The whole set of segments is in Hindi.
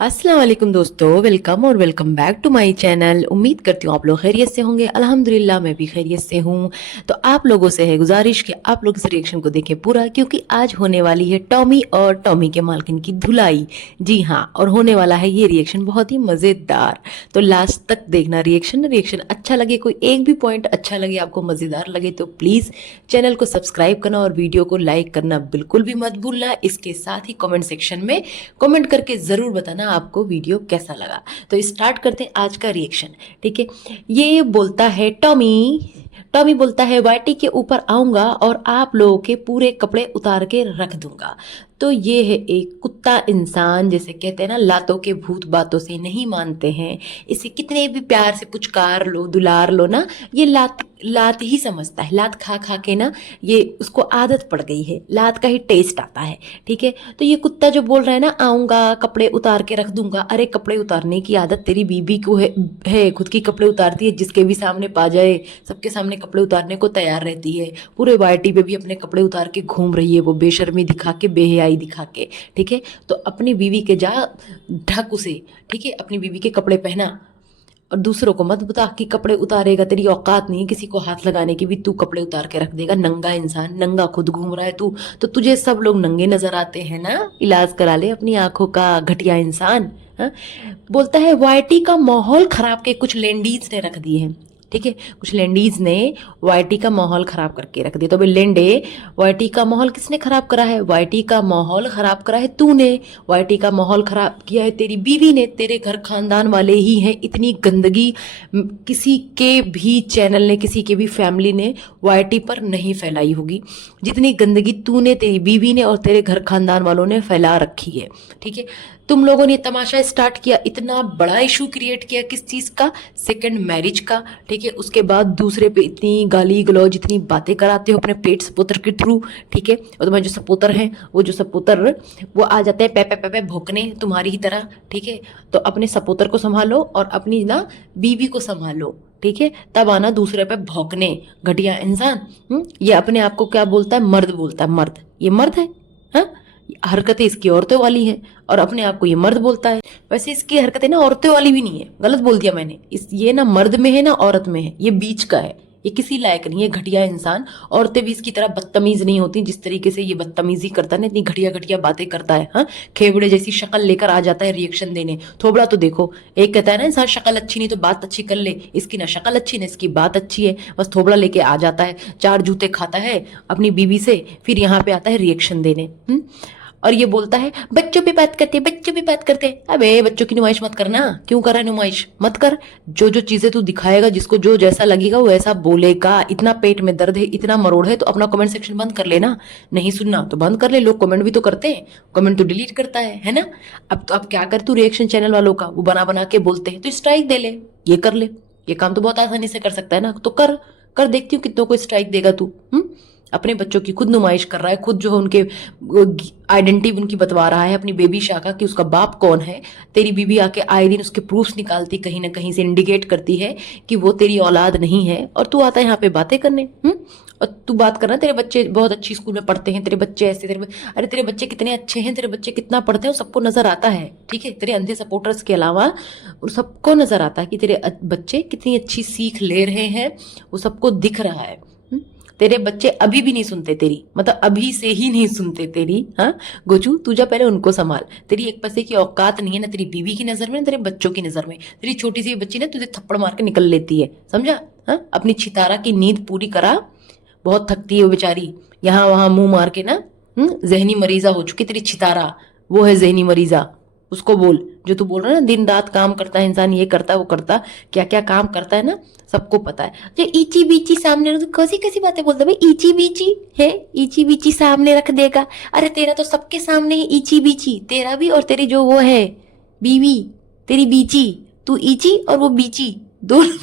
अस्सलाम वालेकुम दोस्तों, वेलकम और welcome back to my channel. उम्मीद करती हूँ आप लोग खैरियत से होंगे। अल्हम्दुलिल्लाह मैं भी खैरियत से हूँ। तो आप लोगों से है गुजारिश कि आप लोग इस रिएक्शन को देखें पूरा, क्योंकि आज होने वाली है टॉमी और टॉमी के मालकिन की धुलाई। जी हाँ, और होने वाला है ये रिएक्शन बहुत ही मज़ेदार। तो लास्ट तक देखना रिएक्शन अच्छा लगे, कोई एक भी पॉइंट अच्छा लगे, आपको मज़ेदार लगे तो प्लीज़ चैनल को सब्सक्राइब करना और वीडियो को लाइक करना बिल्कुल भी मत भूलना। इसके साथ ही कमेंट सेक्शन में कमेंट करके ज़रूर बताना आपको वीडियो कैसा लगा। तो स्टार्ट करते हैं आज का रिएक्शन। ठीक है, ये बोलता है टॉमी। टॉमी बोलता है वाइटी के ऊपर आऊंगा और आप लोगों के पूरे कपड़े उतार के रख दूंगा। तो ये है एक कुत्ता इंसान, जैसे कहते हैं ना, लातों के भूत बातों से नहीं मानते हैं। इसे कितने भी प्यार से पुचकार लो, दुलार लो ना, ये लात लात ही समझता है। लात खा खा के ना ये उसको आदत पड़ गई है, लात का ही टेस्ट आता है। ठीक है, तो ये कुत्ता जो बोल रहा है ना, आऊंगा कपड़े उतार के रख दूंगा, अरे कपड़े उतारने की आदत तेरी बीबी को है, खुद की कपड़े उतारती है, जिसके भी सामने पा जाए सबके सामने कपड़े उतारने को तैयार रहती है। पूरे वाईटी पे भी अपने कपड़े उतार के घूम रही है, वो बेशर्मी दिखा के, बेहयाई दिखा के। ठीक है, तो अपनी बीवी के जा ढक उसे। ठीक है, अपनी बीवी के कपड़े पहना और दूसरों को मत बता कि कपड़े उतारेगा। तेरी औकात नहीं है किसी को हाथ लगाने की भी, तू कपड़े उतार के रख देगा। नंगा इंसान, नंगा खुद घूम रहा है तू, तो तुझे सब लोग नंगे नजर आते हैं ना। इलाज करा ले अपनी आंखों का, घटिया इंसान। हाँ? बोलता है वाईटी का माहौल खराब के कुछ लेंडीज ने रख दिए हैं। ठीक है, कुछ लेंडीज ने वाईटी का माहौल खराब करके रख दिया। तो भाई लेंडे, वाईटी का माहौल किसने खराब करा है? वाईटी का माहौल खराब करा है तूने। वाईटी का माहौल खराब किया है तेरी बीवी ने, तेरे घर खानदान वाले ही हैं। इतनी गंदगी किसी के भी चैनल ने, किसी के भी फैमिली ने वाईटी पर नहीं फैलाई होगी जितनी गंदगी तूने, तेरी बीवी ने और तेरे घर खानदान वालों ने फैला रखी है। ठीक है, तुम लोगों ने तमाशा स्टार्ट किया, इतना बड़ा इशू क्रिएट किया किस चीज का? सेकंड मैरिज का। ठीक है, उसके बाद दूसरे पे इतनी गाली गलौज, इतनी बातें कराते हो अपने पेट सपोतर के थ्रू। ठीक है, और तुम्हारे जो सपोतर हैं, वो जो सपोतर वो आ जाते हैं पे पे भौंकने तुम्हारी ही तरह। ठीक है, तो अपने सपोतर को संभालो और अपनी ना बीवी को संभालो। ठीक है, तब आना दूसरे पे भौंकने, घटिया इंसान। ये अपने आप को क्या बोलता है? मर्द बोलता है। मर्द, ये मर्द है? हाँ, हरकतें इसकी औरतों वाली हैं और अपने आप को ये मर्द बोलता है। वैसे इसकी हरकतें ना औरतों वाली भी नहीं है, गलत बोल दिया मैंने। ये ना मर्द में है ना औरत में है, ये बीच का है। ये किसी लायक नहीं है, घटिया इंसान। औरतें भी इसकी तरह बदतमीज नहीं होती जिस तरीके से ये बदतमीजी करता है ना, इतनी घटिया घटिया बातें करता है। हाँ, खेबड़े जैसी शक्ल लेकर आ जाता है रिएक्शन देने। थोबड़ा तो देखो, एक कहता है ना इंसान शक्ल अच्छी नहीं तो बात अच्छी कर ले, इसकी ना शक्ल अच्छी ना इसकी बात अच्छी है, बस थोबड़ा लेके आ जाता है, चार जूते खाता है अपनी बीवी से, फिर यहाँ पे आता है रिएक्शन देने। और ये बोलता है बच्चों पे बात करते, बच्चों पे बात करते। अबे बच्चों की नुमाइश मत करना, क्यों कर रहा है नुमाइश? मत कर। जो जो चीजें तू दिखाएगा, जिसको जो जैसा लगेगा वो ऐसा बोलेगा। इतना पेट में दर्द है, इतना मरोड़ है, तो अपना कमेंट सेक्शन बंद कर लेना। नहीं सुनना तो बंद कर ले, लोग कमेंट भी तो करते हैं, कमेंट तो डिलीट करता है ना। अब तो अब क्या कर तू, रिएक्शन चैनल वालों का वो बना बना के बोलते हैं तो स्ट्राइक दे ले, ये कर ले। ये काम तो बहुत आसानी से कर सकता है ना, तो कर कर, देखती हूँ कितनों को स्ट्राइक देगा तू। अपने बच्चों की खुद नुमाइश कर रहा है, खुद जो है उनके आइडेंटिटी उनकी बतवा रहा है, अपनी बेबी शाखा की, उसका बाप कौन है। तेरी बीबी आके आए दिन उसके प्रूफ्स निकालती, कहीं ना कहीं से इंडिकेट करती है कि वो तेरी औलाद नहीं है, और तू आता है यहाँ पे बातें करने। और तू बात करना तेरे बच्चे बहुत अच्छी स्कूल में पढ़ते हैं, तेरे बच्चे ऐसे, अरे तेरे बच्चे कितने अच्छे हैं, तेरे बच्चे कितना पढ़ते हैं, वो सबको नजर आता है। ठीक है, तेरे अंधे सपोर्टर्स के अलावा सबको नजर आता है कि तेरे बच्चे कितनी अच्छी सीख ले रहे हैं, वो सबको दिख रहा है। तेरे बच्चे अभी भी नहीं सुनते तेरी, मतलब अभी से ही नहीं सुनते तेरी। हाँ गोचू, तू जा पहले उनको संभाल। तेरी एक पैसे की औकात नहीं है ना तेरी बीवी की नजर में, ना तेरे बच्चों की नजर में। तेरी छोटी सी बच्ची ना तुझे थप्पड़ मार के निकल लेती है, समझा? हाँ, अपनी छितारा की नींद पूरी करा, बहुत थकती है वो बेचारी, यहाँ वहां मुंह मार के ना। जहनी मरीजा हो चुकी तेरी छितारा, वो है जहनी मरीजा। उसको बोल, जो तू बोल रहा है ना दिन रात काम करता है इंसान, ये करता वो करता, क्या क्या काम करता है ना, सबको पता है। जो ईची बीची सामने रख, कैसी कैसी बातें बोलता है भाई? ईची बीची है, ईची बीची सामने रख देगा? अरे तेरा तो सबके सामने है ईची बीची, तेरा भी और तेरी जो वो है बीवी, तेरी बीची। तू ईची और वो बीची, दोनों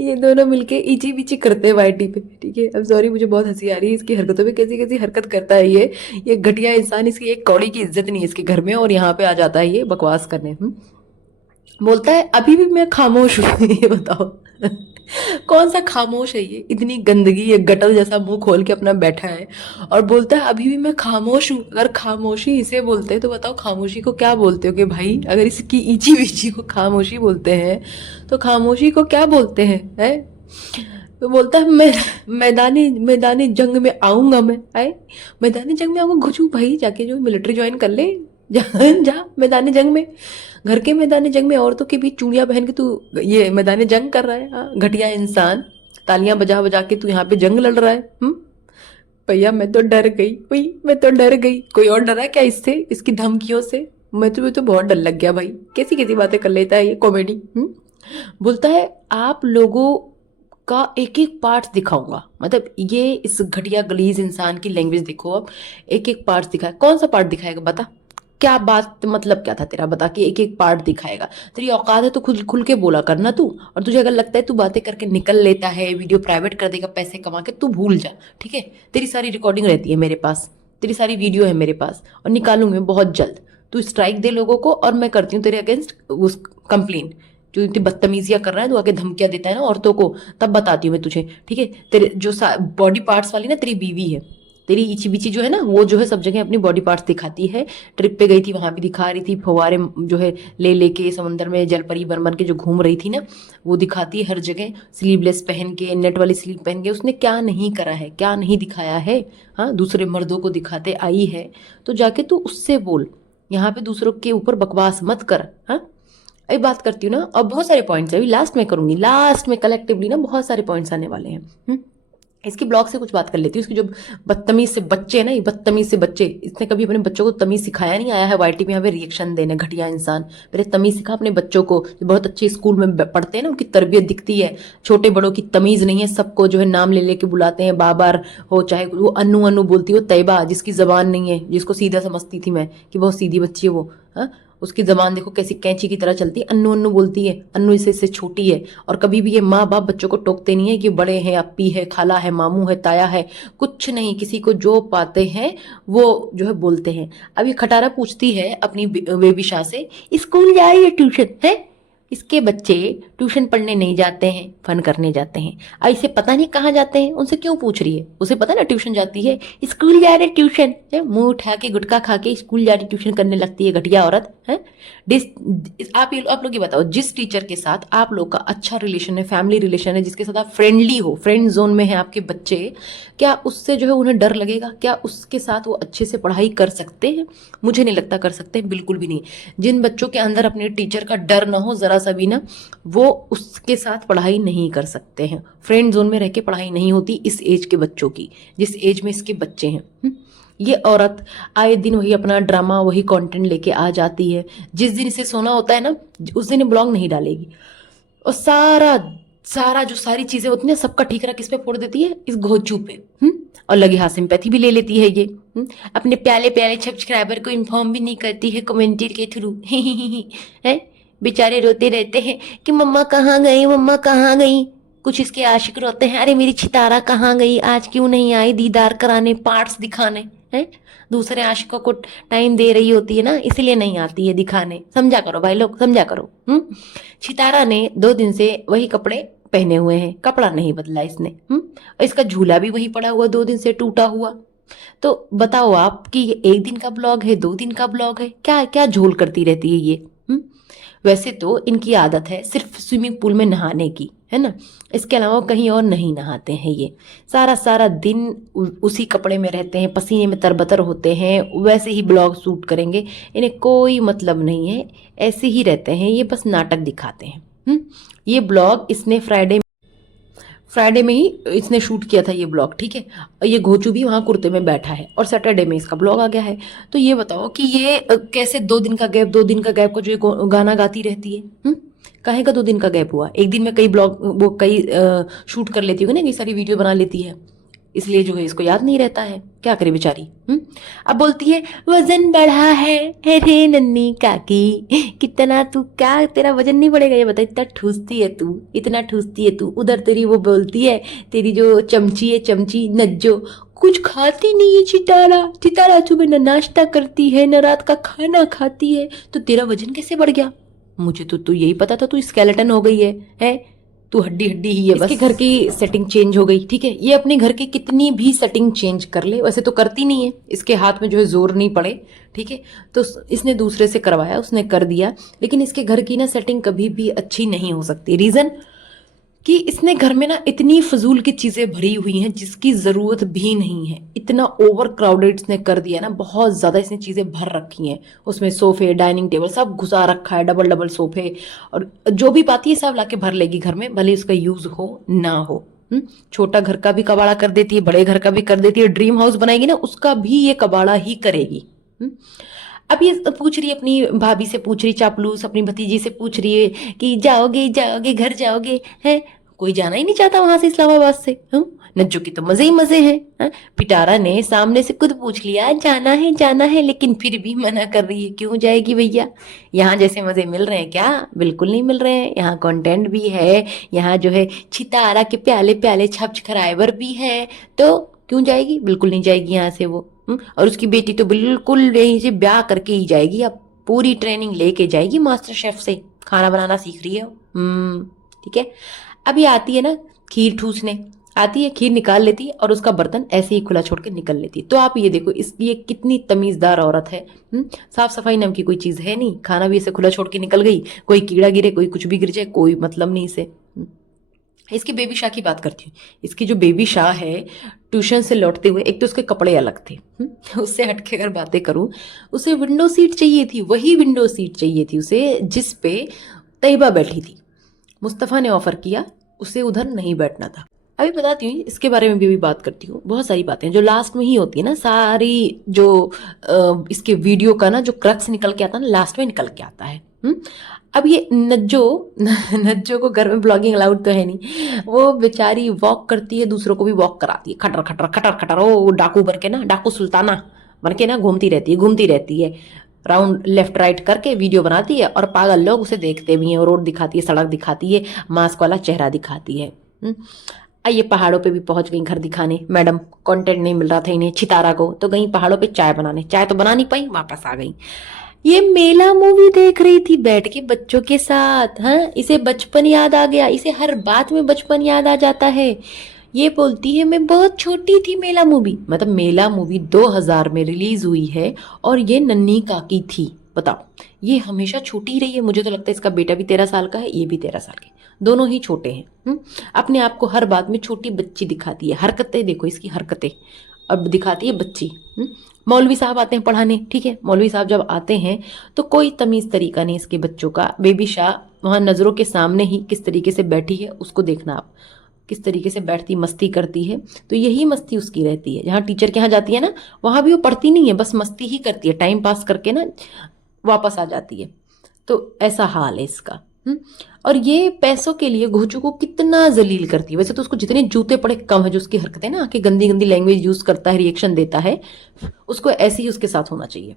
ये दोनों मिलके इची बिची करते हैं वाईटी पे। ठीक है, अब सॉरी मुझे बहुत हंसी आ रही है इसकी हरकतों पे, कैसी कैसी हरकत करता है ये घटिया इंसान। इसकी एक कौड़ी की इज्जत नहीं है इसके घर में, और यहाँ पे आ जाता है ये बकवास करने। बोलता है अभी भी मैं खामोश हूँ ये बताओ कौन सा खामोश है ये, इतनी गंदगी, ये गटर जैसा मुंह खोल के अपना बैठा है और बोलता है अभी भी मैं खामोश हूँ। अगर खामोशी इसे बोलते हैं तो बताओ खामोशी को क्या बोलते हो? कि भाई अगर इसकी ईची वीची को खामोशी बोलते हैं तो खामोशी को क्या बोलते हैं? तो बोलता है मैं मैदानी मैदानी जंग में आऊंगा, मैं आए मैदानी जंग में आऊंगा। घुसू भाई, जाके जो मिलिट्री ज्वाइन कर ले, जा जा मैदानी जंग में। घर के मैदानी जंग में औरतों के बीच चूड़ियां पहन के तू ये मैदानी जंग कर रहा है? हाँ, घटिया इंसान, तालियां बजा बजा के तू यहाँ पे जंग लड़ रहा है। भैया मैं तो डर गई भाई, मैं तो डर गई। कोई और डरा क्या इससे, इसकी धमकियों से? मैं तो बहुत डर लग गया भाई, कैसी कैसी बातें कर लेता है ये कॉमेडी। बोलता है आप लोगों का एक एक पार्ट दिखाऊंगा। मतलब ये इस घटिया गलीज इंसान की लैंग्वेज देखो। अब एक एक पार्ट दिखाए, कौन सा पार्ट दिखाएगा बता? क्या बात, मतलब क्या था तेरा, बता कि एक एक पार्ट दिखाएगा। तेरी औकात है तो खुद खुल के बोला करना तू। और तुझे अगर लगता है तू बातें करके निकल लेता है, वीडियो प्राइवेट कर देगा पैसे कमा के, तू भूल जा, ठीक है? तेरी सारी रिकॉर्डिंग रहती है मेरे पास, तेरी सारी वीडियो है मेरे पास और निकालूंगी मैं बहुत जल्द। तू स्ट्राइक दे लोगों को और मैं करती हूँ तेरे अगेंस्ट उस कंप्लेन। जो इतनी बदतमीजियां कर रहा है, तो आके धमकियां देता है ना औरतों को, तब बताती हूँ मैं तुझे, ठीक है? तेरे जो बॉडी पार्ट्स वाली ना तेरी बीवी है, तेरी इची बिची जो है ना, वो जो है सब जगह अपनी बॉडी पार्ट्स दिखाती है। ट्रिप पे गई थी वहां भी दिखा रही थी, फव्वारे जो है ले लेके समंदर में जलपरी बन बन के जो घूम रही थी ना, वो दिखाती है हर जगह। स्लीवलेस पहन के, नेट वाली स्लीव पहन के, उसने क्या नहीं करा है, क्या नहीं दिखाया है? हाँ, दूसरे मर्दों को दिखाते आई है। तो जाके तू उससे बोल, यहाँ पे दूसरों के ऊपर बकवास मत कर। हाँ, अभी बात करती हूँ ना, और बहुत सारे पॉइंट्स है, अभी लास्ट में करूंगी, लास्ट में कलेक्टिवली ना बहुत सारे पॉइंट्स आने वाले हैं। इसकी ब्लॉग से कुछ बात कर लेती हूँ। इसकी जो बदतमीज से बच्चे हैं ना, ये बदतमीज से बच्चे, इसने कभी अपने बच्चों को तमीज सिखाया नहीं। आया है वाईटी में यहाँ पे रिएक्शन देने, घटिया इंसान। पहले तमीज सिखा अपने बच्चों को, जो बहुत अच्छे स्कूल में पढ़ते हैं ना, उनकी तरबियत दिखती है। छोटे बड़ों की तमीज नहीं है, सबको जो है नाम ले लेके बुलाते हैं, बाबर हो चाहे वो अनु अनु बोलती हो, तैयबा जिसकी जबान नहीं है, जिसको सीधा समझती थी मैं कि बहुत सीधी बच्ची है वो, हाँ, उसकी जबान देखो कैसी कैंची की तरह चलती है, अन्नू अन्नू बोलती है। अन्नू इससे छोटी है। और कभी भी ये माँ बाप बच्चों को टोकते नहीं है कि बड़े हैं, अप्पी है, खाला है, मामू है, ताया है, कुछ नहीं। किसी को जो पाते हैं वो जो है बोलते हैं। अब ये खटारा पूछती है अपनी बेबी शाह से, स्कूल जा रही है, ट्यूशन है? इसके बच्चे ट्यूशन पढ़ने नहीं जाते हैं, फन करने जाते हैं। अब इसे पता नहीं कहाँ जाते हैं, उनसे क्यों पूछ रही है? उसे पता ना ट्यूशन जाती है, स्कूल जा रहे ट्यूशन है, मुंह उठा के गुटखा खा के स्कूल जा रही ट्यूशन करने लगती है, घटिया औरत है। आप लोग ये बताओ, जिस टीचर के साथ आप लोग का अच्छा रिलेशन है, फैमिली रिलेशन है, जिसके साथ आप फ्रेंडली हो, फ्रेंड जोन में है आपके बच्चे, क्या उससे जो है उन्हें डर लगेगा? क्या उसके साथ वो अच्छे से पढ़ाई कर सकते हैं? मुझे नहीं लगता कर सकते हैं, बिल्कुल भी नहीं। जिन बच्चों के अंदर अपने टीचर का डर ना हो जरा सा भी ना, वो उसके साथ पढ़ाई नहीं कर सकते हैं। फ्रेंड जोन में रह के पढ़ाई नहीं होती इस एज के बच्चों की, जिस एज में इसके बच्चे हैं। ये औरत आए दिन वही अपना ड्रामा, वही कंटेंट लेके आ जाती है। जिस दिन इसे सोना होता है ना, उस दिन ब्लॉग नहीं डालेगी और सारा सारा जो सारी चीजें होती है सबका ठीकरा किस पे फोड़ देती है? इस घोचू पे। और लगे हाथ सिंपैथी भी ले लेती है ये। अपने प्याले प्याले सब्सक्राइबर को इन्फॉर्म भी नहीं करती है कमेंट्री के थ्रू। है, बेचारे रोते रहते हैं कि मम्मा कहाँ गई, मम्मा कहाँ गई। कुछ इसके आशिक रोते हैं, अरे मेरी छितारा कहाँ गई, आज क्यों नहीं आई दीदार कराने, पार्ट्स दिखाने। है, दूसरे आशिकों को टाइम दे रही होती है ना, इसलिए नहीं आती है दिखाने। समझा करो भाई लोग, समझा करो। छितारा ने 2 दिन से वही कपड़े पहने हुए हैं, कपड़ा नहीं बदला इसने। और इसका झूला भी वही पड़ा हुआ 2 दिन से टूटा हुआ। तो बताओ आप कि ये 1 दिन का ब्लॉग है, 2 दिन का ब्लॉग है, क्या क्या झोल करती रहती है ये। वैसे तो इनकी आदत है सिर्फ स्विमिंग पूल में नहाने की, है ना, इसके अलावा कहीं और नहीं नहाते हैं ये। सारा सारा दिन उसी कपड़े में रहते हैं, पसीने में तरबतर होते हैं, वैसे ही ब्लॉग शूट करेंगे। इन्हें कोई मतलब नहीं है, ऐसे ही रहते हैं ये, बस नाटक दिखाते हैं। ये ब्लॉग इसने फ्राइडे में ही इसने शूट किया था ये ब्लॉग, ठीक है। ये घोचू भी वहाँ कुर्ते में बैठा है और सैटरडे में इसका ब्लॉग आ गया है। तो ये बताओ कि ये कैसे 2 दिन का गैप, 2 दिन का गैप को जो ये गाना गाती रहती है। काहे का 2 दिन का गैप हुआ? एक दिन में कई ब्लॉग वो कई शूट कर लेती होगी ना, कई सारी वीडियो बना लेती है, इसलिए जो है इसको याद नहीं रहता है। क्या करे बेचारी। अब बोलती है वजन बढ़ा है रे नन्नी काकी, कितना तू, क्या तेरा वजन नहीं बढ़ेगा ये बता, इतना ठूसती है तू, इतना ठूसती है तू। उधर तेरी वो बोलती है, तेरी जो चमची है, चमची नज्जो, कुछ खाती नहीं है छितारा। छितारा सुबह न नाश्ता करती है, न रात का खाना खाती है, तो तेरा वजन कैसे बढ़ गया? मुझे तो यही पता था तू स्केलेटन हो गई है। तू हड्डी हड्डी ही है बस। इसके घर की सेटिंग चेंज हो गई, ठीक है। ये अपने घर की कितनी भी सेटिंग चेंज कर ले, वैसे तो करती नहीं है, इसके हाथ में जो है जोर नहीं पड़े, ठीक है। तो इसने दूसरे से करवाया, उसने कर दिया, लेकिन इसके घर की ना सेटिंग कभी भी अच्छी नहीं हो सकती। रीजन कि इसने घर में ना इतनी फजूल की चीजें भरी हुई हैं जिसकी जरूरत भी नहीं है। इतना ओवर क्राउडेड इसने कर दिया ना, बहुत ज्यादा इसने चीजें भर रखी हैं। उसमें सोफे, डाइनिंग टेबल सब घुसा रखा है, डबल डबल सोफे, और जो भी पाती है सब लाके भर लेगी घर में, भले उसका यूज हो ना हो। छोटा घर का भी कबाड़ा कर देती है, बड़े घर का भी कर देती है, ड्रीम हाउस बनाएगी ना उसका भी ये कबाड़ा ही करेगी। अब ये पूछ रही है, अपनी भाभी से पूछ रही, चापलूस अपनी भतीजी से पूछ रही है कि जाओगे जाओगे घर जाओगे, है कोई जाना ही नहीं चाहता वहां से, इस्लामाबाद से। नज्जो की तो मजे ही मजे हैं। पिटारा ने सामने से खुद पूछ लिया जाना है, लेकिन फिर भी मना कर रही है। क्यों जाएगी भैया, यहाँ जैसे मजे मिल रहे हैं क्या? बिल्कुल नहीं मिल रहे हैं। यहाँ कंटेंट भी है, यहाँ जो है छितारा के प्याले प्याले सब्सक्राइबर भी है, तो क्यों जाएगी? बिल्कुल नहीं जाएगी यहाँ से वो। और उसकी बेटी तो बिल्कुल यहीं से ब्याह करके ही जाएगी, अब पूरी ट्रेनिंग लेके जाएगी मास्टर शेफ से, खाना बनाना सीख रही है। ठीक है। अभी आती है ना खीर ठूसने, आती है, खीर निकाल लेती है और उसका बर्तन ऐसे ही खुला छोड़ के निकल लेती है। तो आप ये देखो ये कितनी तमीजदार औरत है। साफ सफाई नाम की कोई चीज है नहीं, खाना भी ऐसे खुला छोड़ के निकल गई, कोई कीड़ा गिरे, कोई कुछ भी गिर जाए, कोई मतलब नहीं इसे। इसकी बेबी शाह की बात करती हूँ। इसकी जो बेबी शाह है, ट्यूशन से लौटते हुए, एक तो उसके कपड़े अलग थे, उससे हटके अगर बातें करूं, उसे विंडो सीट चाहिए थी, वही विंडो सीट चाहिए थी उसे जिस पे तैयबा बैठी थी। मुस्तफ़ा ने ऑफर किया, उसे उधर नहीं बैठना था। अभी बताती हूँ, इसके बारे में भी बात करती हूँ। बहुत सारी बातें जो लास्ट में ही होती है ना, सारी जो इसके वीडियो का ना जो क्रक्स निकल के आता है ना, लास्ट में निकल के आता है। अब ये नज्जो को घर में ब्लॉगिंग अलाउड तो है नहीं, वो बेचारी वॉक करती है, दूसरों को भी वॉक कराती है, खटर खटर खटर खटर, वो डाकू बन के ना, डाकू सुल्ताना बन के ना घूमती रहती है, राउंड लेफ्ट राइट करके वीडियो बनाती है, और पागल लोग उसे देखते भी हैं। रोड दिखाती है, सड़क दिखाती है, मास्क वाला चेहरा दिखाती है। ये पहाड़ों पे भी पहुंच गई घर दिखाने। मैडम कंटेंट नहीं मिल रहा था इन्हें, छितारा को, तो गई पहाड़ों पे चाय बनाने, चाय तो बना नहीं पाई, वापस आ गई। ये मेला मूवी देख रही थी बैठ के बच्चों के साथ। हाँ, इसे बचपन याद आ गया, इसे हर बात में बचपन याद आ जाता है। ये बोलती है मैं बहुत छोटी थी मेला मूवी, मतलब मेला मूवी 2000 में रिलीज हुई है और ये नन्ही काकी थी। बताओ, ये हमेशा छोटी ही रही है। मुझे तो लगता है इसका बेटा भी 13 साल का है, ये भी 13 साल के, दोनों ही छोटे हैं। अपने आप को हर बात में छोटी बच्ची दिखाती है। हरकतें देखो इसकी, हरकतें अब दिखाती है बच्ची। मौलवी साहब आते हैं पढ़ाने, ठीक है, मौलवी साहब जब आते हैं तो कोई तमीज तरीका नहीं इसके बच्चों का। बेबी शाह वहां नजरों के सामने ही किस तरीके से बैठी है, उसको देखना आप, किस तरीके से बैठती मस्ती करती है। तो यही मस्ती उसकी रहती है। जहाँ टीचर के यहाँ जाती है ना, वहां भी वो पढ़ती नहीं है, बस मस्ती ही करती है, टाइम पास करके ना वापस आ जाती है। तो ऐसा हाल है इसका। और ये पैसों के लिए घोचू को कितना जलील करती है। वैसे तो उसको जितने जूते पड़े कम है, जो उसकी हरकतें ना, आके गंदी गंदी लैंग्वेज यूज करता है, रिएक्शन देता है, उसको ऐसे ही उसके साथ होना चाहिए।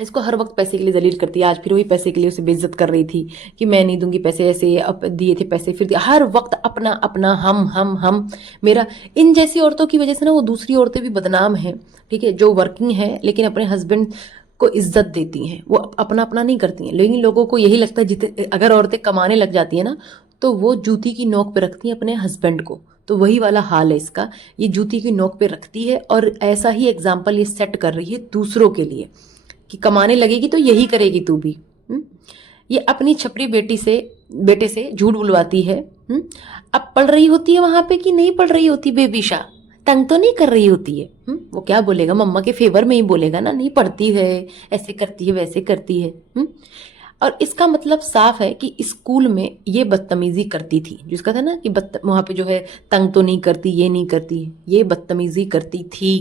इसको हर वक्त पैसे के लिए जलील करती है। आज फिर वही पैसे के लिए उसे बेइज्जत कर रही थी कि मैं नहीं दूंगी पैसे, ऐसे अब दिए थे पैसे, फिर दिए। हर वक्त अपना अपना, हम मेरा। इन जैसी औरतों की वजह से ना वो दूसरी औरतें भी बदनाम हैं, ठीक है, जो वर्किंग है लेकिन अपने हस्बैंड को इज्जत देती हैं, वो अपना अपना नहीं करती हैं। लेकिन लोगों को यही लगता है जितने अगर औरतें कमाने लग जाती है ना, तो वो जूती की नोक पे रखती हैं अपने हस्बैंड को। तो वही वाला हाल है इसका, ये जूती की नोक पे रखती है और ऐसा ही एग्जाम्पल ये सेट कर रही है दूसरों के लिए कि कमाने लगेगी तो यही करेगी तू भी। ये अपनी छपरी बेटे से झूठ बुलवाती है। अब पढ़ रही होती है वहां पे कि नहीं पढ़ रही होती, बेबी शाह तंग तो नहीं कर रही होती है। वो क्या बोलेगा, मम्मा के फेवर में ही बोलेगा ना, नहीं पढ़ती है, ऐसे करती है, वैसे करती है। और इसका मतलब साफ है कि स्कूल में ये बदतमीजी करती थी, जिसका था ना कि वहां पे जो है तंग तो नहीं करती, ये नहीं करती, ये बदतमीजी करती थी,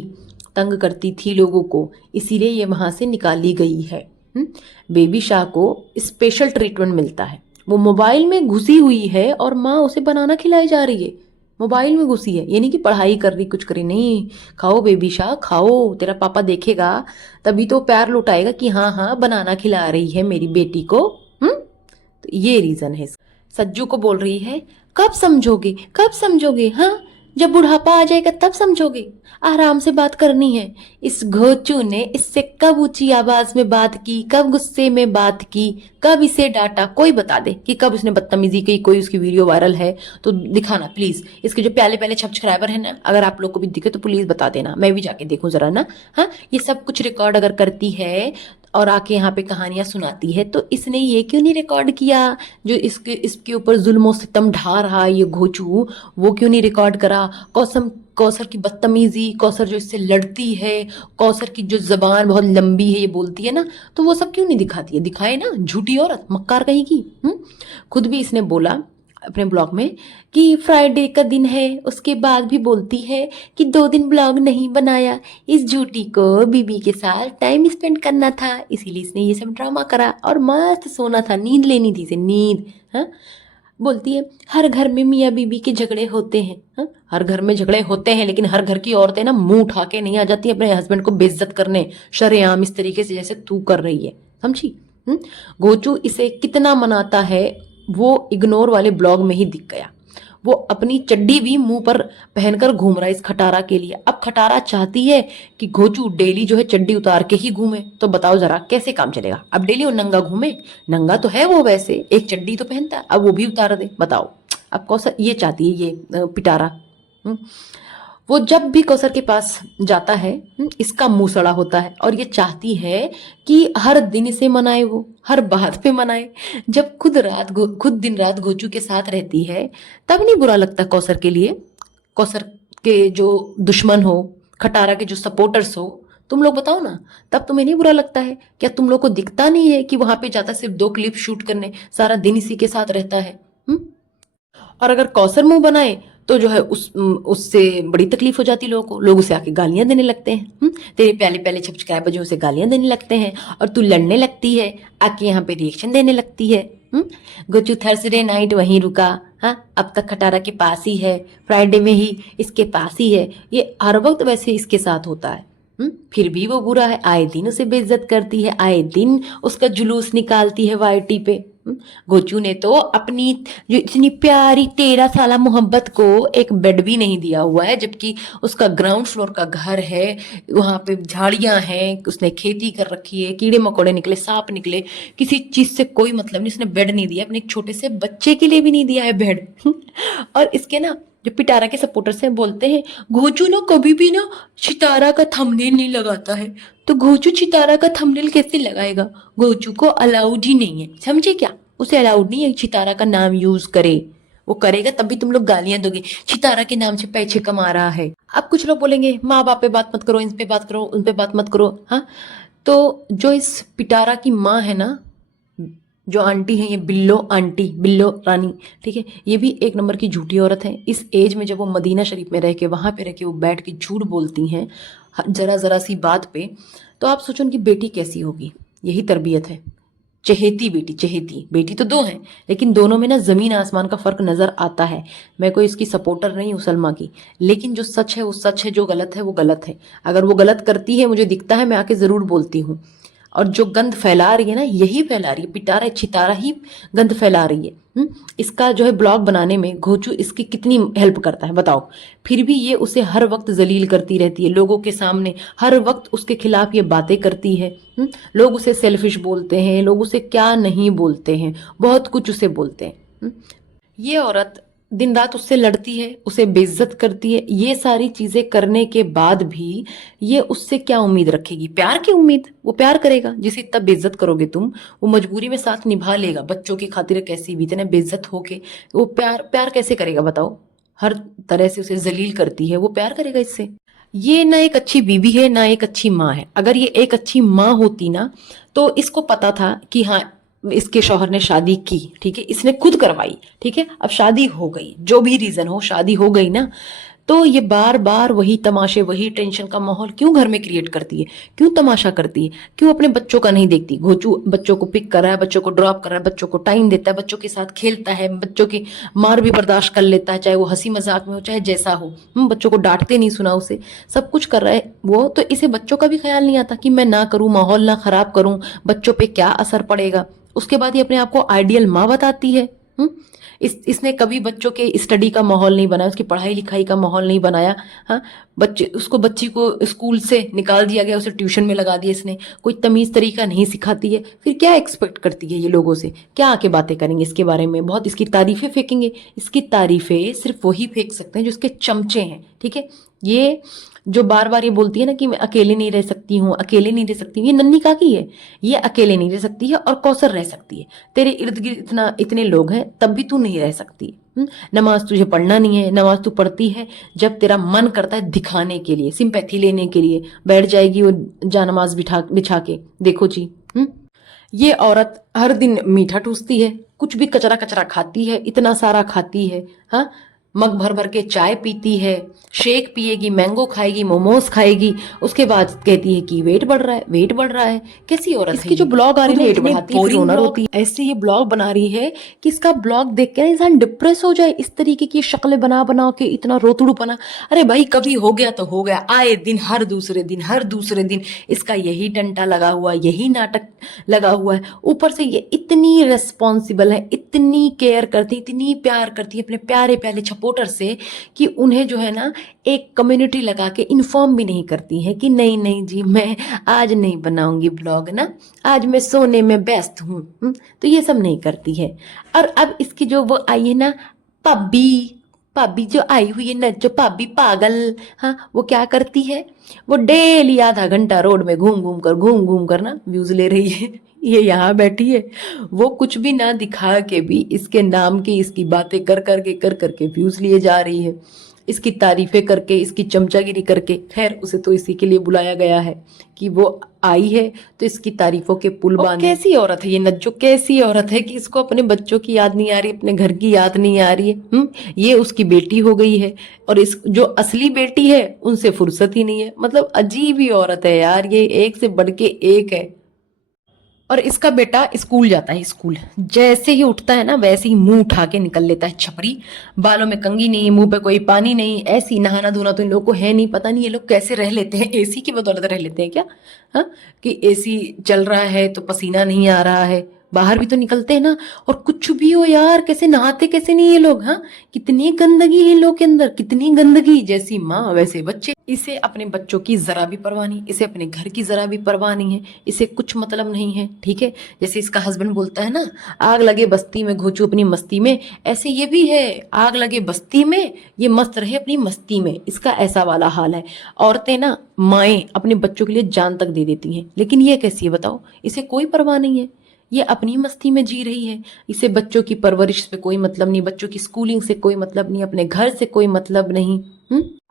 तंग करती थी लोगों को, इसीलिए ये वहां से निकाली गई है। बेबी शाह को स्पेशल ट्रीटमेंट मिलता है। वो मोबाइल में घुसी हुई है और माँ उसे बनाना खिलाई जा रही है, मोबाइल में घुसी है। ये नहीं कि पढ़ाई कर रही, कुछ करी, नहीं। खाओ बेबी शाह खाओ, तेरा पापा देखेगा तभी तो प्यार लुटाएगा कि हाँ हाँ बनाना खिला रही है मेरी बेटी को। तो ये रीजन है। सज्जू को बोल रही है कब समझोगे, कब समझोगे, हाँ जब बुढ़ापा आ जाएगा तब समझोगे, आराम से बात करनी है। इस घोचू ने इससे कब ऊंची आवाज में बात की, कब गुस्से में बात की, कब इसे डांटा, कोई बता दे कि कब उसने बदतमीजी की, कोई उसकी वीडियो वायरल है तो दिखाना प्लीज। इसके जो प्याले प्याले सब्सक्राइबर है ना, अगर आप लोग को भी दिखे तो प्लीज बता देना, मैं भी जाके देखूं जरा ना। हाँ, ये सब कुछ रिकॉर्ड अगर करती है और आके यहाँ पे कहानियां सुनाती है तो इसने ये क्यों नहीं रिकॉर्ड किया? जो इसके ऊपर जुल्म सितम ढा रहा है ये घोचू, वो क्यों नहीं रिकॉर्ड करा? कौसर की बदतमीजी, कौसर जो इससे लड़ती है, कौसर की जो जबान बहुत लंबी है, ये बोलती है ना, तो वो सब क्यों नहीं दिखाती है? दिखाए ना, झूठी औरत, मक्कार कहेगी। खुद भी इसने बोला अपने ब्लॉग में कि फ्राइडे का दिन है, उसके बाद भी बोलती है कि 2 दिन ब्लॉग नहीं बनाया, इस झूठी को बीबी के साथ टाइम स्पेंड करना था, इसीलिए इसने ये सब ड्रामा करा और मस्त सोना था, नींद लेनी थी इसे, नींद। हाँ, बोलती है हर घर में मियाँ बीबी के झगड़े होते हैं। हाँ, हर घर में झगड़े होते हैं, लेकिन हर घर की औरतें ना मुंह उठा के नहीं आ जाती अपने हस्बैंड को बेइज्जत करने शरेआम इस तरीके से जैसे तू कर रही है, समझी? गोचू इसे कितना मनाता है वो इग्नोर वाले ब्लॉग में ही दिख गया। वो अपनी चड्डी भी मुंह पर पहनकर घूम रहा है इस खटारा के लिए। अब खटारा चाहती है कि घोचू डेली जो है चड्डी उतार के ही घूमे, तो बताओ जरा कैसे काम चलेगा? अब डेली वो नंगा घूमे? नंगा तो है वो, वैसे एक चड्डी तो पहनता है, अब वो भी उतार दे, बताओ। अब कौशल ये चाहती है, ये पिटारा। वो जब भी कौसर के पास जाता है इसका मुंह सड़ा होता है और ये चाहती है कि हर दिन इसे मनाए, वो हर बात पे मनाए। जब खुद दिन रात घोचू के साथ रहती है तब नहीं बुरा लगता कौसर के लिए? कौसर के जो दुश्मन हो, खटारा के जो सपोर्टर्स हो, तुम लोग बताओ ना, तब तुम्हें नहीं बुरा लगता है? क्या तुम लोग को दिखता नहीं है कि वहां पे जाता सिर्फ 2 क्लिप शूट करने, सारा दिन इसी के साथ रहता है? और अगर कौसर मुंह बनाए तो जो है उससे बड़ी तकलीफ हो जाती लोगों को, लोग उसे आके गालियां देने लगते हैं। तेरे पहले पहले सब्सक्राइबर जो उसे गालियां देने लगते हैं और तू लड़ने लगती है, आके यहाँ पे रिएक्शन देने लगती है। गोचू थर्सडे नाइट वहीं रुका, हाँ, अब तक खटारा के पास ही है, फ्राइडे में ही इसके पास ही है, ये हर वक्त वैसे इसके साथ होता है। फिर भी वो बुरा है, आए दिन उसे बेइज्जत करती है, आए दिन उसका जुलूस निकालती है वाईटी पे। गोचू ने तो अपनी जो इतनी प्यारी 13 साल मोहब्बत को एक बेड भी नहीं दिया हुआ है, जबकि उसका ग्राउंड फ्लोर का घर है, वहां पे झाड़ियां हैं, उसने खेती कर रखी है, कीड़े मकोड़े निकले, सांप निकले, किसी चीज से कोई मतलब नहीं, उसने बेड नहीं दिया, अपने एक छोटे से बच्चे के लिए भी नहीं दिया है बेड। और इसके ना जो पिटारा के सपोर्टर्स हैं बोलते हैं घोचू ना कभी भी ना चितारा का थंबनेल नहीं लगाता है, तो घोचू चितारा का थंबनेल कैसे लगाएगा? घोचू को अलाउड ही नहीं है, समझे क्या? उसे अलाउड नहीं है चितारा का नाम यूज करे, वो करेगा तब भी तुम लोग गालियां दोगे, चितारा के नाम से पैसे कमा रहा है। अब कुछ लोग बोलेंगे माँ बाप पे बात मत करो, इन पे बात करो, उन पे बात मत करो। हाँ, तो जो इस पिटारा की माँ है ना, जो आंटी है, ये बिल्लो आंटी, बिल्लो रानी, ठीक है, ये भी एक नंबर की झूठी औरत है। इस एज में जब वो मदीना शरीफ में रह के, वहां पे रह के वो बैठ के झूठ बोलती हैं जरा जरा सी बात पे, तो आप सोचो उनकी बेटी कैसी होगी। यही तरबियत है, चहेती बेटी, चहेती बेटी तो 2 हैं, लेकिन दोनों में ना जमीन आसमान का फर्क नजर आता है। मैं कोई इसकी सपोर्टर नहीं हूँ सलमा की, लेकिन जो सच है वो सच है, जो गलत है वो गलत है। अगर वो गलत करती है, मुझे दिखता है, मैं आके जरूर बोलती हूँ। और जो गंद फैला रही है ना, यही फैला रही है, पिटारा छितारा ही गंद फैला रही है। इसका जो है ब्लॉग बनाने में घोचू इसकी कितनी हेल्प करता है बताओ, फिर भी ये उसे हर वक्त जलील करती रहती है लोगों के सामने, हर वक्त उसके खिलाफ ये बातें करती है। लोग उसे सेल्फिश बोलते हैं, लोग उसे क्या नहीं बोलते हैं, बहुत कुछ उसे बोलते हैं। ये औरत दिन रात उससे लड़ती है, उसे बेइज्जत करती है, ये सारी चीजें करने के बाद भी ये उससे क्या उम्मीद रखेगी? प्यार की उम्मीद? वो प्यार करेगा? जिसे इतना बेइज्जत करोगे तुम, वो मजबूरी में साथ निभा लेगा, बच्चों की खातिर कैसी भी, इतने बेइज्जत होके वो प्यार कैसे करेगा बताओ? हर तरह से उसे जलील करती है, वो प्यार करेगा इससे? ये ना एक अच्छी बीवी है, ना एक अच्छी माँ है। अगर ये एक अच्छी माँ होती ना, तो इसको पता था कि हाँ इसके शौहर ने शादी की, ठीक है, इसने खुद करवाई, ठीक है, अब शादी हो गई, जो भी रीजन हो शादी हो गई ना, तो ये बार बार वही तमाशे, वही टेंशन का माहौल क्यों घर में क्रिएट करती है? क्यों तमाशा करती है? क्यों अपने बच्चों का नहीं देखती? घोचू बच्चों को पिक कर रहा है, बच्चों को ड्रॉप कर रहा है, बच्चों को टाइम देता है, बच्चों के साथ खेलता है, बच्चों की मार भी बर्दाश्त कर लेता है, चाहे वो हंसी मजाक में हो, चाहे जैसा हो। बच्चों को डांटते नहीं सुना उसे, सब कुछ कर रहा है वो, तो इसे बच्चों का भी ख्याल नहीं आता कि मैं ना करूं, माहौल ना खराब करूं, बच्चों पे क्या असर पड़ेगा। उसके बाद ये अपने आप को आइडियल माँ बताती है। इसने कभी बच्चों के स्टडी का माहौल नहीं बनाया, उसकी पढ़ाई लिखाई का माहौल नहीं बनाया। हाँ, बच्ची को स्कूल से निकाल दिया गया, उसे ट्यूशन में लगा दिया इसने, कोई तमीज तरीका नहीं सिखाती है। फिर क्या एक्सपेक्ट करती है ये लोगों से? क्या आके बातें करेंगे इसके बारे में? बहुत इसकी तारीफें फेंकेंगे। इसकी तारीफें सिर्फ वही फेंक सकते हैं जो इसके चमचे हैं, ठीक है। ये जो बार बार ये बोलती है ना कि मैं अकेले नहीं रह सकती हूँ, अकेले नहीं रह सकती हूँ, ये नन्ही काकी है। ये अकेले नहीं रह सकती है और कौसर रह सकती है। तेरे इर्द गिर्द इतने लोग हैं तब भी तू नहीं रह सकती। नमाज तुझे पढ़ना नहीं है, नमाज तू पढ़ती है जब तेरा मन करता है दिखाने के लिए, सिंपैथी लेने के लिए बैठ जाएगी वो जानमाज बिछा के। देखो जी, ये औरत हर दिन मीठा ठूसती है, कुछ भी कचरा कचरा खाती है, इतना सारा खाती है। हाँ, मग भर भर के चाय पीती है, शेक पिएगी, मैंगो खाएगी, मोमोज खाएगी, उसके बाद कहती है कि वेट बढ़ रहा है, वेट बढ़ रहा है। कैसी औरत है? इसकी जो ब्लॉग आ रही है वेट बढ़ाती है, रोनर होती है। ऐसे ये ब्लॉग बना रही है कि इसका ब्लॉग देख के इंसान डिप्रेस हो जाए। इस तरीके की शक्लें बना के इतना रोतड़ूपना। अरे भाई, कभी हो गया तो हो गया। आए दिन हर दूसरे दिन इसका यही टंटा लगा हुआ, यही नाटक लगा हुआ है। ऊपर से ये इतनी रिस्पॉन्सिबल है, इतनी केयर करती, इतनी प्यार करती है अपने प्यारे प्यारे सपोर्टर से कि उन्हें जो है ना एक कम्युनिटी लगा के इन्फॉर्म भी नहीं करती है कि नहीं नहीं जी, मैं आज नहीं बनाऊंगी ब्लॉग ना, आज मैं सोने में व्यस्त हूँ। तो ये सब नहीं करती है। और अब इसकी जो वो आई है ना भाभी जो आई हुई है ना, जो भाभी पागल, हाँ, वो क्या करती है? वो डेली आधा घंटा रोड में घूम घूम कर ना व्यूज ले रही है। ये यहाँ बैठी है, वो कुछ भी ना दिखा के भी इसके नाम की इसकी बातें कर करके व्यूज लिए जा रही है, इसकी तारीफें करके, इसकी चमचागिरी करके। खैर, उसे तो इसी के लिए बुलाया गया है कि वो आई है तो इसकी तारीफों के पुल बांधे। कैसी औरत है ये नज्जो, कैसी औरत है कि इसको अपने बच्चों की याद नहीं आ रही, अपने घर की याद नहीं आ रही है। ये उसकी बेटी हो गई है और इस जो असली बेटी है उनसे फुर्सत ही नहीं है। मतलब अजीब ही औरत है यार, ये एक से बढ़ के एक है। और इसका बेटा स्कूल जाता है, स्कूल जैसे ही उठता है ना वैसे ही मुंह उठा के निकल लेता है छपरी। बालों में कंघी नहीं, मुंह पे कोई पानी नहीं, ऐसी नहाना धोना तो इन लोगों को है नहीं। पता नहीं ये लोग कैसे रह लेते हैं, एसी की बदौलत रह लेते हैं क्या? हाँ, कि एसी चल रहा है तो पसीना नहीं आ रहा है। बाहर भी तो निकलते हैं ना, और कुछ भी हो यार, कैसे नहाते कैसे नहीं ये लोग? हाँ, कितनी गंदगी है इन लोग के अंदर, कितनी गंदगी। जैसी माँ वैसे बच्चे। इसे अपने बच्चों की जरा भी परवाह नहीं, इसे अपने घर की जरा भी परवाह नहीं है, इसे कुछ मतलब नहीं है, ठीक है। जैसे इसका हस्बैंड बोलता है ना, आग लगे बस्ती में घोचू अपनी मस्ती में, ऐसे ये भी है, आग लगे बस्ती में, ये मस्त रहे अपनी मस्ती में। इसका ऐसा वाला हाल है। औरतें ना, माएँ अपने बच्चों के लिए जान तक दे देती हैं, लेकिन ये कैसी है बताओ? इसे कोई परवाह नहीं है, ये अपनी मस्ती में जी रही है। इसे बच्चों की परवरिश से कोई मतलब नहीं, बच्चों की स्कूलिंग से कोई मतलब नहीं, अपने घर से कोई मतलब नहीं।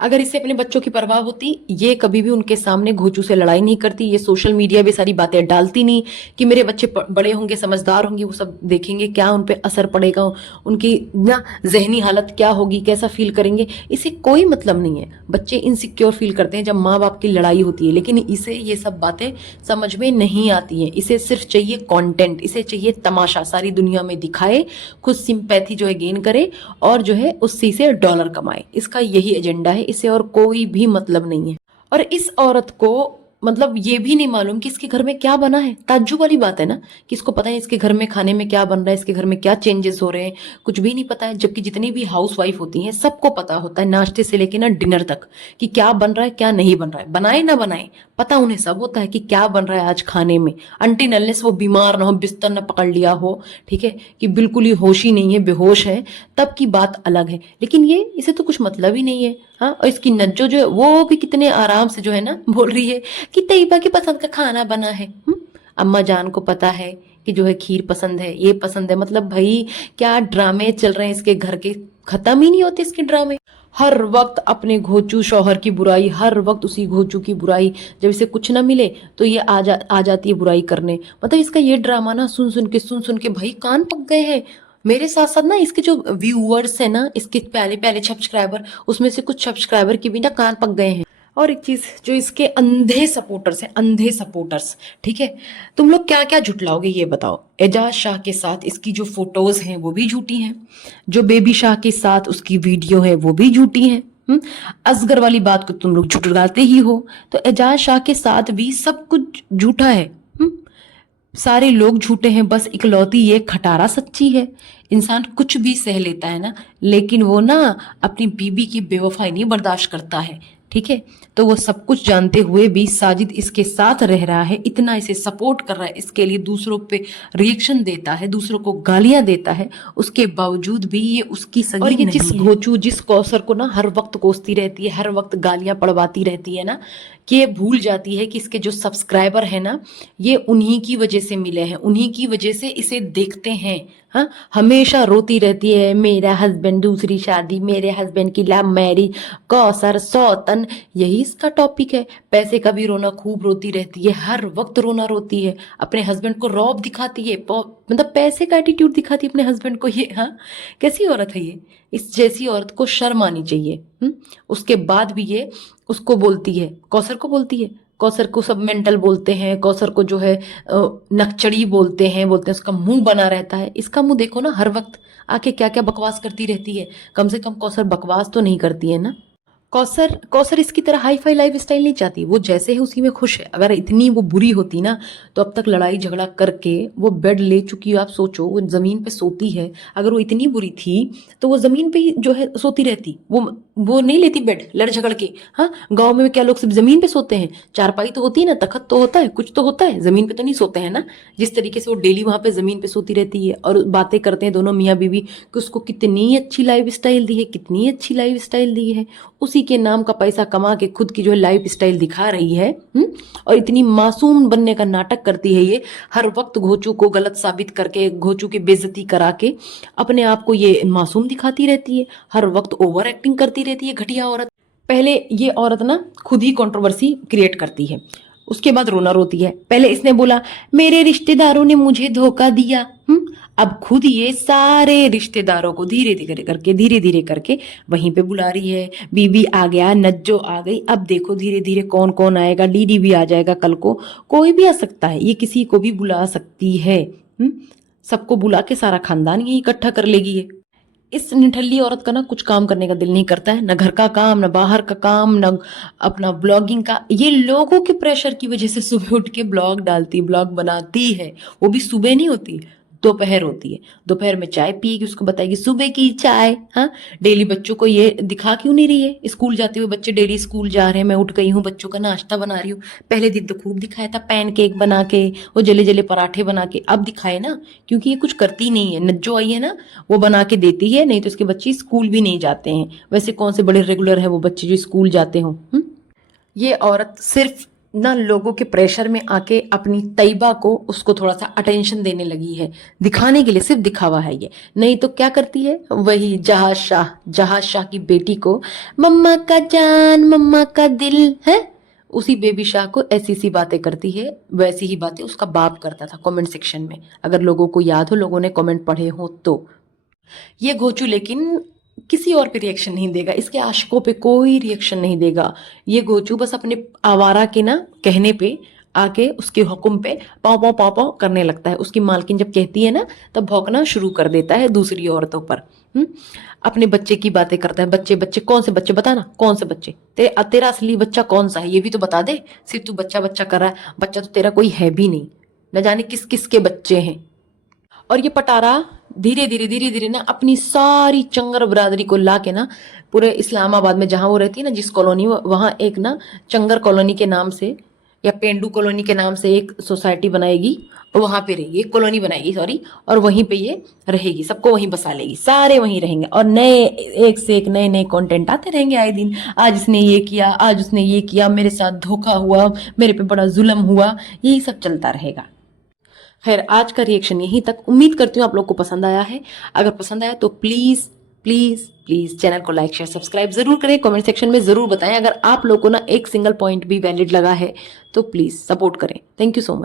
अगर इसे अपने बच्चों की परवाह होती, ये कभी भी उनके सामने घोचू से लड़ाई नहीं करती, ये सोशल मीडिया पे सारी बातें डालती नहीं कि मेरे बच्चे बड़े होंगे, समझदार होंगे, वो सब देखेंगे, क्या उन पे असर पड़ेगा, उनकी ना जहनी हालत क्या होगी, कैसा फील करेंगे। इसे कोई मतलब नहीं है। बच्चे इनसिक्योर फील करते हैं जब माँ बाप की लड़ाई होती है, लेकिन इसे ये सब बातें समझ में नहीं आती हैं। इसे सिर्फ चाहिए कंटेंट, इसे चाहिए तमाशा, सारी दुनिया में दिखाए, खुद सिंपैथी जो है गेन करे और जो है उससे से डॉलर कमाए। इसका यही एजेंडा है, इसे और कोई भी मतलब नहीं है। और इस औरत को मतलब ये भी नहीं मालूम कि इसके घर में क्या बना है। ताज्जुब वाली बात है ना कि इसको पता है इसके घर में खाने में क्या बन रहा है, इसके घर में क्या चेंजेस हो रहे हैं, कुछ भी नहीं पता है। जबकि जितनी भी हाउस वाइफ होती हैं सबको पता होता है, नाश्ते से लेके ना डिनर तक, कि क्या बन रहा है क्या नहीं बन रहा है, बनाए ना बनाए पता उन्हें सब होता है कि क्या बन रहा है आज खाने में। अनटिल अनलेस वो बीमार ना हो, बिस्तर न पकड़ लिया हो, ठीक है, कि बिल्कुल ही होश ही नहीं है, बेहोश है, तब की बात अलग है। लेकिन ये इसे तो कुछ मतलब ही नहीं है। हाँ, और इसकी नज्जो जो है वो भी कितने आराम से जो है ना बोल रही है कि तैयबा की पसंद का खाना बना है। अम्मा जान को पता है कि जो है खीर पसंद है, ये पसंद है। मतलब भाई क्या ड्रामे चल रहे हैं इसके घर के, खत्म ही नहीं होते इसके ड्रामे। हर वक्त अपने घोचू शौहर की बुराई, हर वक्त उसी घोचू की बुराई। जब इसे कुछ ना मिले तो ये आ जाती है बुराई करने। मतलब इसका ये ड्रामा ना सुन सुन के भाई कान पक गए हैं। मेरे साथ साथ ना इसके जो व्यूअर्स है ना, इसके पहले पहले सब्सक्राइबर, उसमें से कुछ सब्सक्राइबर की भी ना कान पक गए हैं। और एक चीज, जो इसके अंधे सपोर्टर्स हैं, अंधे सपोर्टर्स, ठीक है, तुम लोग क्या क्या झुटलाओगे ये बताओ। एजाज शाह के साथ इसकी जो फोटोज हैं वो भी झूठी हैं, जो बेबी शाह के साथ उसकी वीडियो है वो भी झूठी है। असगर वाली बात को तुम लोग झुटलाते ही हो, तो एजाज शाह के साथ भी सब कुछ झूठा है। सारे लोग झूठे हैं, बस इकलौती ये खटारा सच्ची है। इंसान कुछ भी सह लेता है ना, लेकिन वो ना अपनी बीवी की बेवफाई नहीं बर्दाश्त करता है। ठीक है, तो वो सब कुछ जानते हुए भी साजिद इसके साथ रह रहा है, इतना इसे सपोर्ट कर रहा है, इसके लिए दूसरों पे रिएक्शन देता है, दूसरों को गालियां देता है, उसके बावजूद भी ये उसकी सगी और ये जिस घोचू जिस कौसर को ना हर वक्त कोसती रहती है, हर वक्त गालियां पड़वाती रहती है ना, कि ये भूल जाती है कि इसके जो सब्सक्राइबर है ना, ये उन्हीं की वजह से मिले हैं, उन्हीं की वजह से इसे देखते हैं। हाँ, हमेशा रोती रहती है, मेरा हस्बैंड दूसरी शादी, मेरे हस्बैंड की लव मैरिज, कौसर सौतन, यही इसका टॉपिक है। पैसे का भी रोना, खूब रोती रहती है, हर वक्त रोना रोती है, अपने हस्बैंड को रौब दिखाती है, मतलब पैसे का एटीट्यूड दिखाती है अपने हस्बैंड को। ये हाँ, कैसी औरत है ये? इस जैसी औरत को शर्म आनी चाहिए। उसके बाद भी ये उसको बोलती है, कौसर को बोलती है, कौसर को सब मेंटल बोलते हैं, कौसर को जो है नकचड़ी बोलते हैं, उसका मुंह बना रहता है। इसका मुंह देखो ना, हर वक्त आके क्या क्या बकवास करती रहती है। कम से कम कौसर बकवास तो नहीं करती है ना। कौसर कौसर इसकी तरह हाई फाई लाइफ स्टाइल नहीं चाहती, वो जैसे है उसी में खुश है। अगर इतनी वो बुरी होती ना, तो अब तक लड़ाई झगड़ा करके वो बेड ले चुकी है। आप सोचो, वो जमीन पे सोती है। अगर वो इतनी बुरी थी तो वो जमीन पे ही जो है सोती रहती, वो नहीं लेती बेड लड़ झगड़ के। हाँ, गांव में क्या लोग सिर्फ जमीन पे सोते हैं? चारपाई तो होती है ना, तखत तो होता है, कुछ तो होता है, जमीन पे तो नहीं सोते हैं ना। जिस तरीके से वो डेली वहां पे जमीन पे सोती रहती है और बातें करते हैं दोनों मियाँ बीवी कि उसको कितनी अच्छी लाइफ स्टाइल दी है, कितनी अच्छी लाइफ स्टाइल दी है, उसी के नाम का पैसा कमा के खुद की जो है लाइफ स्टाइल दिखा रही है। और इतनी मासूम बनने का नाटक करती है ये, हर वक्त घोचू को गलत साबित करके, घोचू की बेइज्जती करा के अपने आप को ये मासूम दिखाती रहती है, हर वक्त ओवर एक्टिंग करती रहती है, घटिया औरत। पहले ये औरत ना खुद ही कंट्रोवर्सी क्रिएट करती है, उसके बाद रोना रोती है। पहले इसने बोला मेरे रिश्तेदारों ने मुझे धोखा दिया, अब खुद ये सारे रिश्तेदारों को धीरे धीरे करके वहीं पे बुला रही है। बीबी आ गया, नज्जो आ गई, अब देखो धीरे धीरे कौन कौन आएगा, डीडी भी आ जाएगा, कल को कोई भी आ सकता है, ये किसी को भी बुला सकती है। सबको बुला के सारा खानदान यही इकट्ठा कर लेगी ये। इस निठल्ली औरत का ना कुछ काम करने का दिल नहीं करता है, ना घर का काम, ना बाहर का काम, ना अपना ब्लॉगिंग का। ये लोगों के प्रेशर की वजह से सुबह उठ के ब्लॉग डालती, ब्लॉग बनाती है। वो भी सुबह नहीं होती, दोपहर होती है। दोपहर में चाय पिएगी, उसको बताएगी सुबह की चाय। हाँ, डेली बच्चों को ये दिखा क्यों नहीं रही है? स्कूल जाते हुए बच्चे डेली स्कूल जा रहे हैं, मैं उठ गई हूँ, बच्चों का नाश्ता बना रही हूँ। पहले दिन तो खूब दिखाया था, पैन केक बना के, वो जले जले पराठे बना के। अब दिखाए ना, क्योंकि ये कुछ करती नहीं है। नज्जो आई है ना, वो बना के देती है, नहीं तो इसके बच्चे स्कूल भी नहीं जाते हैं। वैसे कौन से बड़े रेगुलर है वो बच्चे जो स्कूल जाते हो। ये औरत सिर्फ ना लोगों के प्रेशर में आके अपनी तैयबा को, उसको थोड़ा सा अटेंशन देने लगी है, दिखाने के लिए, सिर्फ दिखावा है ये। नहीं तो क्या करती है, वही जहाज शाह की बेटी को मम्मा का जान, मम्मा का दिल है, उसी बेबी शाह को ऐसी सी बातें करती है। वैसी ही बातें उसका बाप करता था कमेंट सेक्शन में, अगर लोगों को याद हो, लोगों ने कमेंट पढ़े हो तो। ये घोचू लेकिन किसी और पे रिएक्शन नहीं देगा, इसके आशिकों पे कोई रिएक्शन नहीं देगा। ये गोचू बस अपने आवारा के ना कहने पे आके उसके हुक्म पे पाँव पाँव पाँव पाँव करने लगता है। उसकी मालकिन जब कहती है ना, तब भौंकना शुरू कर देता है दूसरी औरतों पर। अपने बच्चे की बातें करता है। बच्चे बच्चे कौन से बच्चे, बताना कौन से बच्चे, तेरा असली बच्चा कौन सा है ये भी तो बता दे। सिर्फ तू बच्चा बच्चा कर रहा है, बच्चा तो तेरा कोई है भी नहीं, न जाने किस किस के बच्चे हैं। और ये पटारा धीरे धीरे ना अपनी सारी चंगर बरादरी को ला के ना पूरे इस्लामाबाद में, जहां वो रहती है ना, जिस कॉलोनी, वहां एक ना चंगर कॉलोनी के नाम से या पेंडू कॉलोनी के नाम से एक सोसाइटी बनाएगी, और वहां पे रहेगी, एक कॉलोनी बनाएगी सॉरी, और वहीं पे ये रहेगी, सबको वहीं बसा लेगी, सारे वहीं रहेंगे। और नए एक से एक नए नए कंटेंट आते रहेंगे आए दिन। आज इसने ये किया, आज उसने ये किया, मेरे साथ धोखा हुआ, मेरे पे बड़ा जुल्म हुआ, यही सब चलता रहेगा। खैर, आज का रिएक्शन यहीं तक। उम्मीद करती हूँ आप लोग को पसंद आया है। अगर पसंद आया तो प्लीज प्लीज प्लीज चैनल को लाइक शेयर सब्सक्राइब जरूर करें। कमेंट सेक्शन में जरूर बताएं अगर आप लोग को ना एक सिंगल पॉइंट भी वैलिड लगा है तो प्लीज सपोर्ट करें। Thank you so much.